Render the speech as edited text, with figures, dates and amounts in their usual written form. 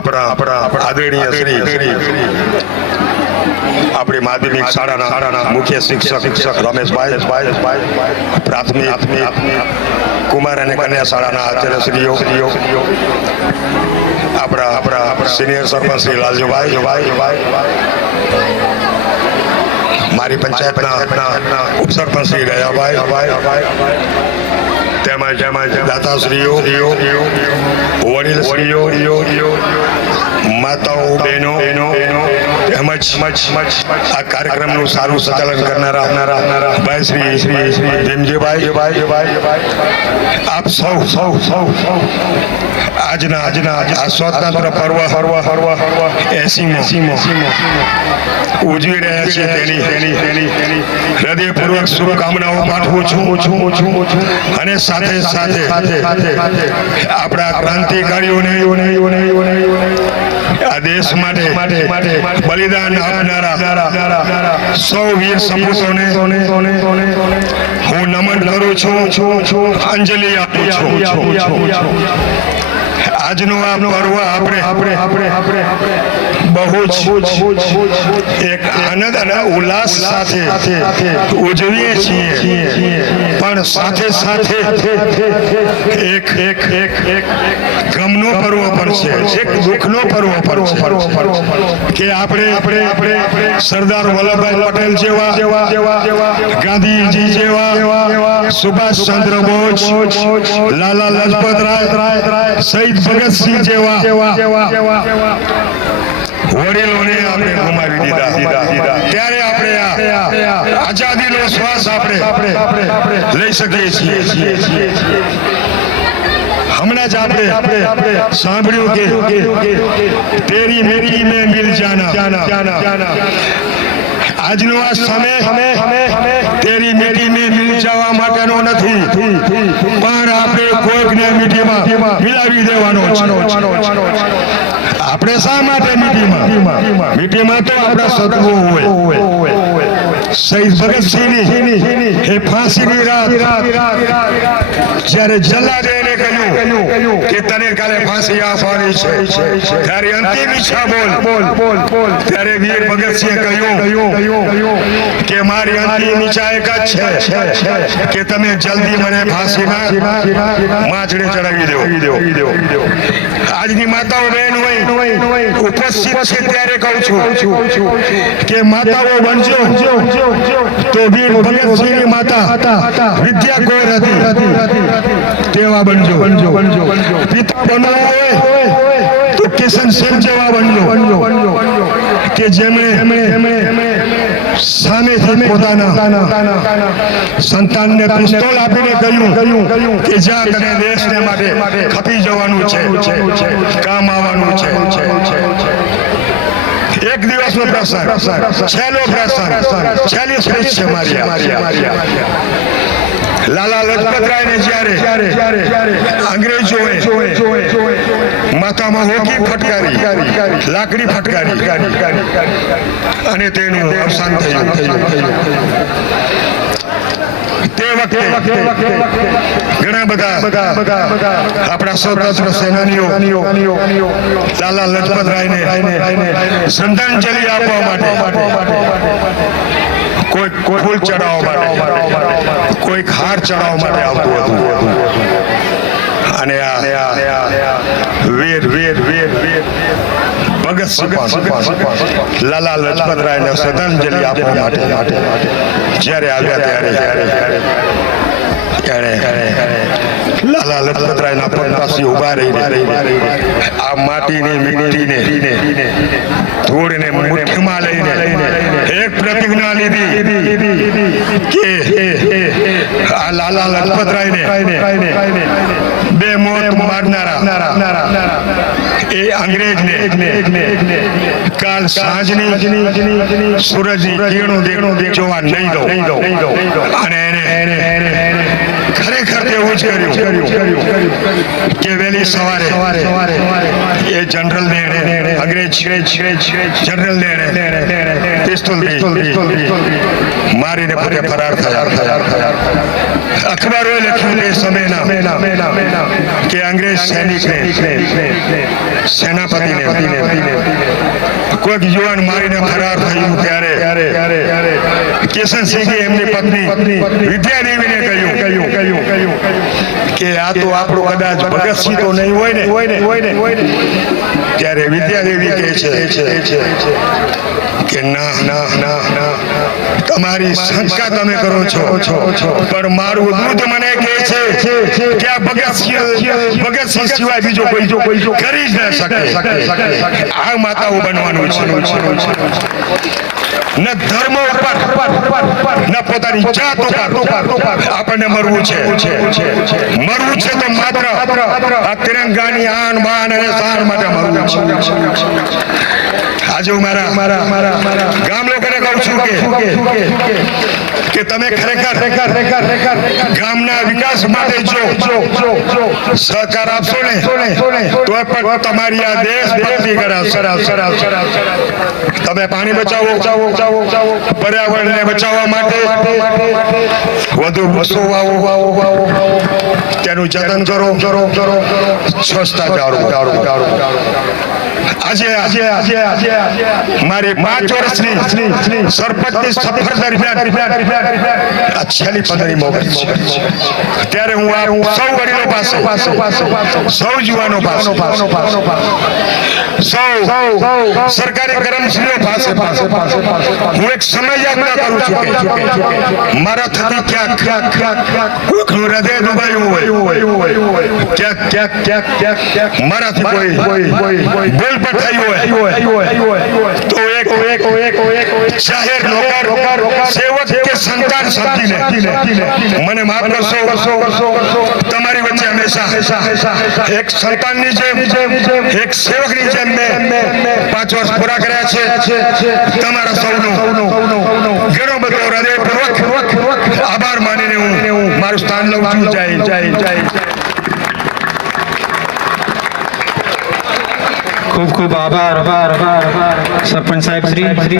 આપણા આદરણીય શ્રી આપણી માધ્યમિક શાળાના મુખ્ય શિક્ષક રમેશભાઈ, પ્રાથમિક કુમાર અને કન્યા શાળાના આચાર્યશ્રીઓ, આપણા સિનિયર સરપંચ શ્રી લાલજીભાઈ, મારી પંચાયતના ઉપસરપંચ શ્રી દયાભાઈ, તેમજ દાતાશ્રીઓ, વડીલશ્રીઓ, માતાઓ, બહેનો તેમજ આ કાર્યક્રમનું સારું સંચાલન કરનારા ભાઈ શ્રી ભીમજીભાઈ, આપ સૌ આજના આ સ્વતંત્ર પર્વ 80મો ઉજવી રહ્યા છે તેની હૃદયપૂર્વક શુભકામનાઓ પાઠવું છું અને સાથે આપણા ક્રાંતિકારીઓને આ દેશ માટે બલિદાન આપનારા સૌ વીર સપૂતોને હું નમન કરું છું, અંજલિ આપું છું। આજનું આ પર્વ આપણે બહુ જ એક આનંદ અને ઉલ્લાસ સાથે ઉજવીએ છીએ, પણ સાથે એક ગમનો પર્વ પણ છે, એક દુઃખનો પર્વ પણ છે કે આપણે સરદાર વલ્લભભાઈ પટેલ જેવા, ગાંધીજી જેવા, સુભાષચંદ્ર બોઝ, લાલા લજપત રાય, શહીદ ભગતસિંહ જેવા વડીલોને આપણે ગુમાવી દીધા, ત્યારે આપણે આઝાદીનો શ્વાસ આપણે લઈ શકીએ છીએ। હમણાં જ આપણે સાંભળ્યું કે તેરી મિટ્ટી મેં મિલ જાના, આજનો આ સમય તેરી મિટ્ટી મેં મિલ જવા માટેનો નથી, પણ આપણે કોઈકને મિટ્ટીમાં મિલાવી દેવાનો છે। આપણે શા માટે મિટ્ટીમાં તો આપણા સદગુણો હોય। શહીદ ભગતસિંહની એ ફાંસીની રાત જ્યારે જલ્લાદે એને કહ્યું કે તને કાલે ફાંસી આપવાની છે, ત્યારે અંતિમ ઈચ્છા બોલ, ત્યારે વીર ભગતસિંહે કહ્યું કે મારી અંતિમ ઈચ્છા એક જ છે કે તમે જલ્દી મને ફાંસીના માછડે ચડાવી દો। આજની માતાઓ બહેન હોય ઉપસ્થિત છે ત્યારે કહું છું કે માતાઓ બનજો તો વીર ભગતસિંહની માતા વિદ્યા કૌર હતી તેવા બનજો, પિતા બનવું હોય તો કિશન સિંહ જેવા બનજો કે જેમણે સામેથી પોતાના સંતાનને પિસ્તોલ આપીને કહ્યું કે જા તને દેશને માટે ખપી જવાનું છે, કામ આવવાનું છે। એક દિવસનો પ્રસંગ, છેલ્લો પ્રસંગ, છેલ્લી સ્પીચ છે મારી। લાલા લજપત રાયને જ્યારે અંગ્રેજોએ માથામાં હોકી ફટકારી, લાકડી ફટકારી અને તેનું અવસાન થયું, તે વખતે ઘણા બધા આપણા સ્વતંત્ર સેનાનીઓ લાલા લજપત રાયને શ્રદ્ધાંજલિ આપવા માટે કોઈ ફૂલ ચડાવવા માટે, કોઈ હાર ચડાવવા માટે આવતું હતું, અને વીર ભગતસિંહ લાલા લજપત રાયને શ્રદ્ધાંજલિ આપવા માટે જ્યારે આવ્યા ત્યારે લાલા લજપત રાયના પગ પાસે ઉભા રહીને આ માટીને મિટ્ટીને ધૂળને મુઠ્ઠીમાં લઈને એક પ્રતિજ્ઞા લીધી કે આ લાલા લજપત રાયને બે મોત મારનારા એ અંગ્રેજને કાલ સાંજની સૂરજની કિરણો જોવા નહીં દો, અને એને ખરેખર એવું જ કર્યું કે વહેલી સવારે એ જનરલને અંગ્રેજ જનરલ ને પિસ્તોલથી મારીને પોતે ફરાર થયા. અખબારોએ લખ્યું તે સમયના કે અંગ્રેજ સૈનિકને સેનાપતિને કોઈક યુવાન મારીને ફરાર થયું ત્યારે કિશનસિંહે એમની પત્ની વિદ્યાદેવીને કહ્યું કે આ તો આપણું કદાચ ભગતસિંહ તો નહીં હોય ને. ત્યારે વિદ્યાદેવી કહે છે કે ના તમારી શંકા તમે કરો છો પણ મારું દૂધ મને કહે છે કે આ ભગતસિંહ સિવાય બીજો કોઈ કરી જ ન શકે. આ માતાઓ બનવાનું છે. ન ધર્મ ઉપર ન પોતાની જાત ઉપર આપણને મરવું છે તો માત્ર આ તિરંગાની આન બાન અને શાન માટે મરવું છે. આજે હું મારા ગામ લોકોને કહું છું કે તમે ખરેખર ગામના વિકાસ માટે જો સહકાર આપશો ને તો પણ તમારી આ દેશ ભક્તિ કરાશે. તમે પાણી બચાવો, પર્યાવરણને બચાવવા માટે વધુ વૃક્ષો વાવો, તેનું જતન કરો, સ્વચ્છતા જાળવો. આજે મારી 5 વર્ષની સરપંચની સફર દરમિયાન આ છેલ્લી 15મી મોકલી છે. ત્યારે હું સૌ વડીલો પાસે, સૌ યુવાનો પાસે, સૌ સરકારી કર્મચારીઓ પાસે હું એક સમય યાચના કરું છું. મારા થકી ક્યાંક કોઈકનું હૃદય દુભાયું હોય, ક્યાંક મારાથી કોઈ ભૂલ પણ થઈ હોય તો એક જાહેર નોકર, સેવક કે સંતાન સમજીને મને માફ કરશો. તમારી વચ્ચે હંમેશા એક સંતાનની જેમ, એક સેવકની જેમ મેં 5 વર્ષ પૂરા કર્યા છે. તમારા સૌનો ઘણો બધો હૃદયપૂર્વક આભાર માનીને હું મારું સ્થાન લઉં છું. જય. ખૂબ ખૂબ આભાર સરપંચ સાહેબ શ્રી.